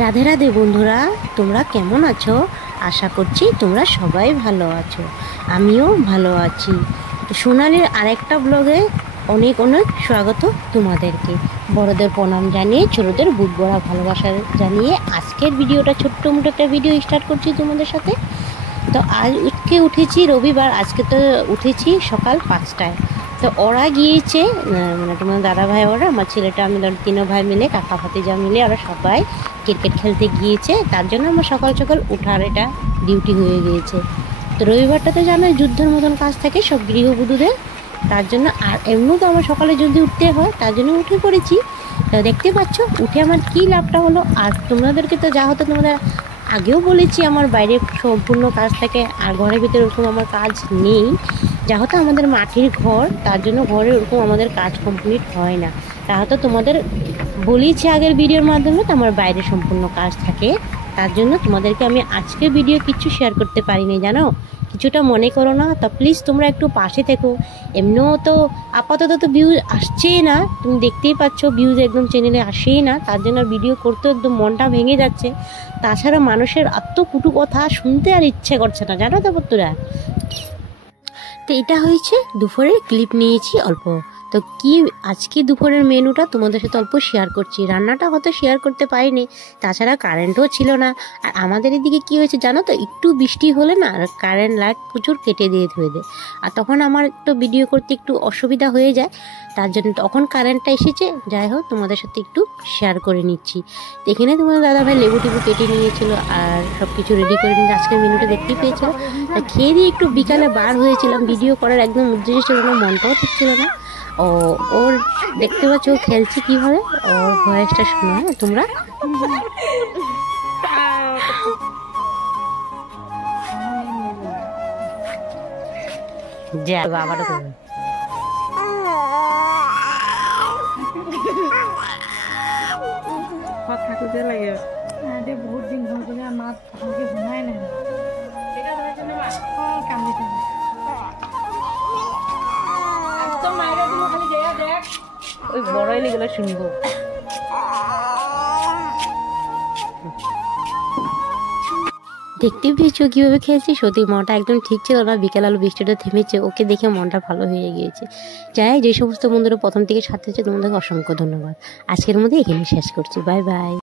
রাধে রাধে বন্ধুরা, তোমরা কেমন আছো? আশা করছি তোমরা সবাই ভালো আছো, আমিও ভালো আছি। তো সোনালির আরেকটা ব্লগে অনেক অনেক স্বাগত তোমাদেরকে। বড়দের প্রণাম জানিয়ে, ছোটদের বুক ভরা ভালোবাসা জানিয়ে আজকের ভিডিওটা ছোট্ট মোটো একটা ভিডিও স্টার্ট করছি তোমাদের সাথে। তো আজকে উঠেছি রবিবার, আজকে তো উঠেছি সকাল 5টায়। তো ওরা গিয়েছে, মানে তোমার দাদা ভাই, ওরা আমার ছেলেটা, আমি তিনও ভাই মিলে, কাকা ভাতিজা মিলে ওরা সবাই ক্রিকেট খেলতে গিয়েছে। তার জন্য আমার সকাল সকাল উঠার এটা ডিউটি হয়ে গিয়েছে। তো রবিবারটাতে জানো যুদ্ধের মতন কাজ থাকে সব গৃহবধূদের, তার জন্য। আর এমনিও তো আমার সকালে জলদি উঠতে হয়, তার জন্য উঠে পড়েছি। তো দেখতে পাচ্ছ উঠে আমার কী লাভটা হলো। আর তোমাদেরকে তো যা হতো তোমাদের আগেও বলেছি, আমার বাইরে সম্পূর্ণ কাজ থাকে আর ঘরের ভিতরে ওরকম আমার কাজ নেই। যা হতো আমাদের মাটির ঘর, তার জন্য ঘরে ওরকম আমাদের কাজ কমপ্লিট হয় না। তা হয়তো তোমাদের বলেছি আগের ভিডিওর মাধ্যমে, তো আমার বাইরে সম্পূর্ণ কাজ থাকে, তার জন্য তোমাদেরকে আমি আজকে ভিডিও কিছু শেয়ার করতে পারিনি, জানো। কিছুটা মনে করো না, তা প্লিজ তোমরা একটু পাশে থেকো। এমনিও তো আপাতত তো ভিউজ আসছেই না, তুমি দেখতেই পাচ্ছ ভিউজ একদম চ্যানেলে আসেই না, তার জন্য ভিডিও করতেও একদম মনটা ভেঙে যাচ্ছে। তাছাড়া মানুষের আত্মকুটু কথা শুনতে আর ইচ্ছে করছে না, জানো তো বন্ধুরা। তো এটা হয়েছে দুপুরের ক্লিপ নিয়েছি অল্প। তো কি আজকে দুপুরের মেনুটা তোমাদের সাথে অল্প শেয়ার করছি। রান্নাটা হয়তো শেয়ার করতে পারিনি, তাছাড়া কারেন্টও ছিল না। আর আমাদের এদিকে কি হয়েছে জানো তো, একটু বৃষ্টি হলে না কারেন্ট লাইট প্রচুর কেটে দিয়ে ধুয়ে দেয়। আর তখন আমার একটু ভিডিও করতে একটু অসুবিধা হয়ে যায়, তার জন্য তখন কারেন্টটা এসেছে। যাই হোক তোমাদের সাথে একটু শেয়ার করে নিচ্ছি। এখানে তোমাদের দাদাভাই লেবু টেবু কেটে নিয়েছিল আর সব কিছু রেডি করে নিয়ে আজকের মেনুটা দেখতেই পেয়েছিল। তা খেয়ে দিয়ে একটু বিকালে বার হয়েছিলাম, ভিডিও করার একদম উদ্দেশ্য ছিল না, মনটাও ঠিক ছিল না। ওর দেখতে পাচ্ছ ও খেলছে কীভাবে, ওর ভয়েসটা শোনো হ্যাঁ তোমরা। যা বাবাটা তো কথা কইতে লাগে আরে বহুত দিন হল বলে মাত ভালকে শুনাই নাই। কান্দি থাকে তো মাইরা তুমি খালি দেখ ওই বড় হইলে গেলে শুনবো। দেখতে পেয়েছো কীভাবে খেয়েছি, সত্যি মনটা একদম ঠিক ছিল না। বিকেল আলো বৃষ্টিটা থেমেছে, ওকে দেখে মনটা ভালো হয়ে গিয়েছে। যাই, যে সমস্ত বন্ধুরা প্রথম থেকে সাথে আছে তোমাদেরকে অসংখ্য ধন্যবাদ। আজকের মধ্যে এখানে শেষ করছি, বাই বাই।